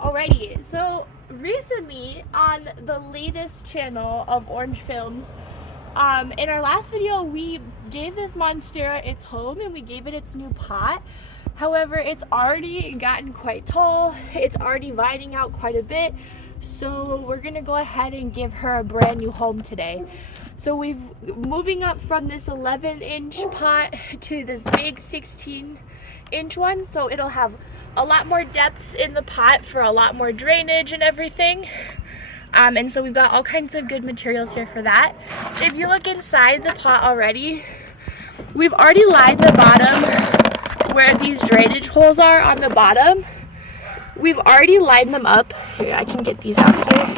Alrighty, so recently on the latest channel of Orange Films, in our last video we gave this Monstera its home and we gave it its new pot. However, it's already gotten quite tall, it's already vining out quite a bit, so we're gonna go ahead and give her a brand new home today. So we've moving up from this 11-inch pot to this big 16-inch one, so it'll have a lot more depth in the pot for a lot more drainage and everything. And so we've got all kinds of good materials here for that. If you look inside the pot already, we've already lined the bottom where these drainage holes are on the bottom. We've already lined them up. Here, I can get these out here.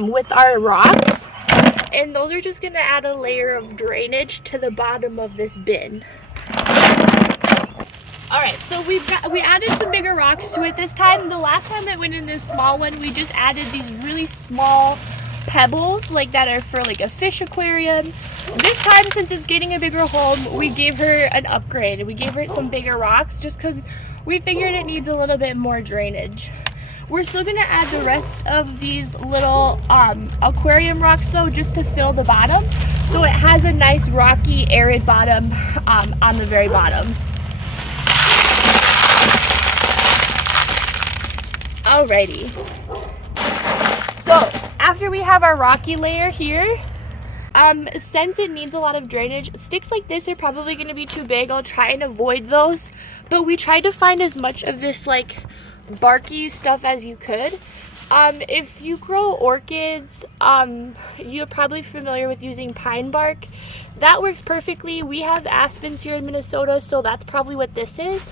With our rocks. And those are just gonna add a layer of drainage to the bottom of this bin. Alright, so we added some bigger rocks to it this time. The last time that went in this small one, we just added these really small pebbles like that are for like a fish aquarium. This time, since it's getting a bigger home, we gave her an upgrade. We gave her some bigger rocks just because we figured it needs a little bit more drainage. We're still going to add the rest of these little aquarium rocks though, just to fill the bottom. So it has a nice rocky, arid bottom on the very bottom. Alrighty. So after we have our rocky layer here, since it needs a lot of drainage, sticks like this are probably going to be too big. I'll try and avoid those. But we tried to find as much of this like barky stuff as you could. If you grow orchids, you're probably familiar with using pine bark. That works perfectly. We have aspens here in Minnesota, so that's probably what this is.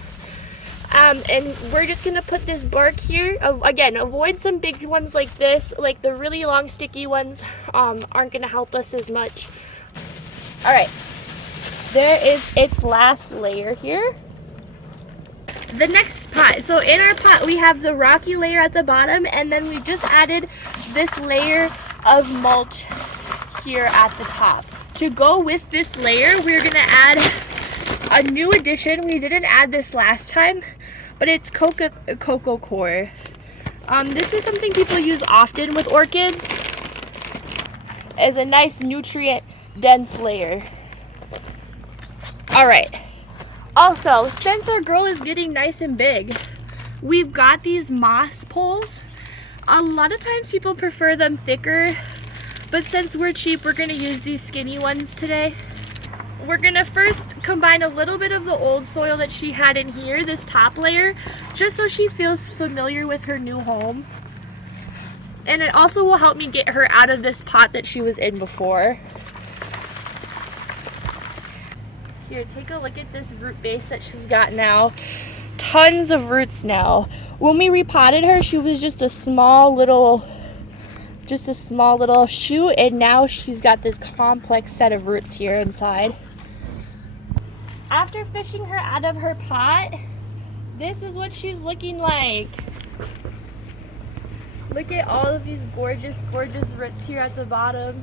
And we're just gonna put this bark here. Again, avoid some big ones like this. Like the really long sticky ones aren't gonna help us as much. Alright, there is its last layer here. The next pot, so in our pot we have the rocky layer at the bottom, and then we just added this layer of mulch here at the top. To go with this layer, we're gonna add a new addition. We didn't add this last time, but it's cocoa coir. This is something people use often with orchids as a nice nutrient dense layer. Alright, also since our girl is getting nice and big, we've got these moss poles. A lot of times people prefer them thicker, but since we're cheap, we're going to use these skinny ones today. We're gonna first combine a little bit of the old soil that she had in here, this top layer, just so she feels familiar with her new home. And it also will help me get her out of this pot that she was in before. Here, take a look at this root base that she's got now. Tons of roots now. When we repotted her, she was just a small little shoot, and now she's got this complex set of roots here inside. After fishing her out of her pot, this is what she's looking like. Look at all of these gorgeous, gorgeous roots here at the bottom.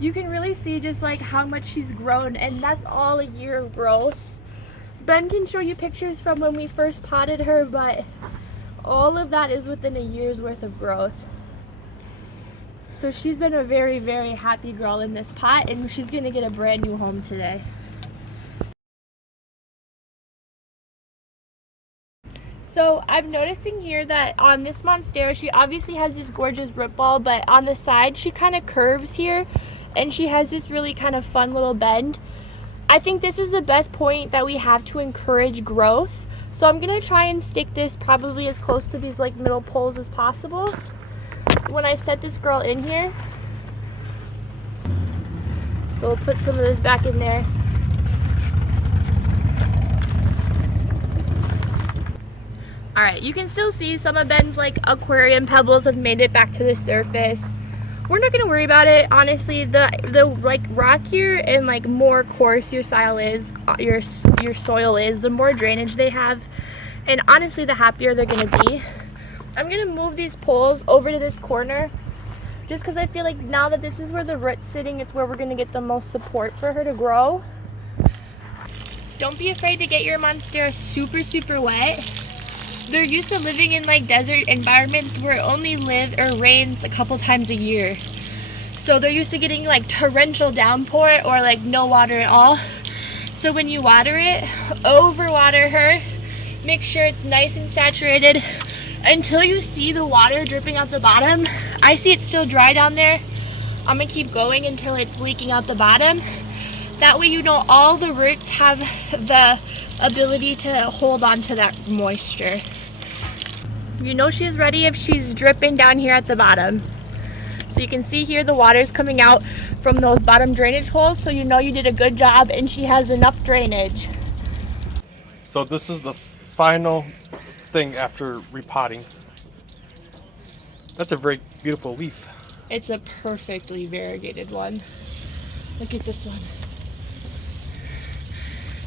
You can really see just like how much she's grown, and that's all a year of growth. Ben can show you pictures from when we first potted her, but all of that is within a year's worth of growth. So she's been a very, very happy girl in this pot, and she's gonna get a brand new home today. So I'm noticing here that on this Monstera, she obviously has this gorgeous root ball, but on the side she kind of curves here, and she has this really kind of fun little bend. I think this is the best point that we have to encourage growth. So I'm gonna try and stick this probably as close to these like middle poles as possible when I set this girl in here. So we'll put some of this back in there. Alright, you can still see some of Ben's like aquarium pebbles have made it back to the surface. We're not going to worry about it. Honestly, the like rockier and like more coarse your soil is, the more drainage they have, and honestly the happier they're going to be. I'm going to move these poles over to this corner just because I feel like now that this is where the root's sitting, it's where we're going to get the most support for her to grow. Don't be afraid to get your Monstera super, super wet. they're used to living in like desert environments where it only rains a couple times a year. So they're used to getting like torrential downpour or like no water at all. So when you water it, overwater her, make sure it's nice and saturated until you see the water dripping out the bottom. I see it's still dry down there. I'm gonna keep going until it's leaking out the bottom. That way you know all the roots have the ability to hold on to that moisture. You know she's ready if she's dripping down here at the bottom. So you can see here the water's coming out from those bottom drainage holes, so you know you did a good job and she has enough drainage. So this is the final thing after repotting. That's a very beautiful leaf. It's a perfectly variegated one. Look at this one.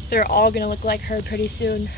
They're all gonna look like her pretty soon.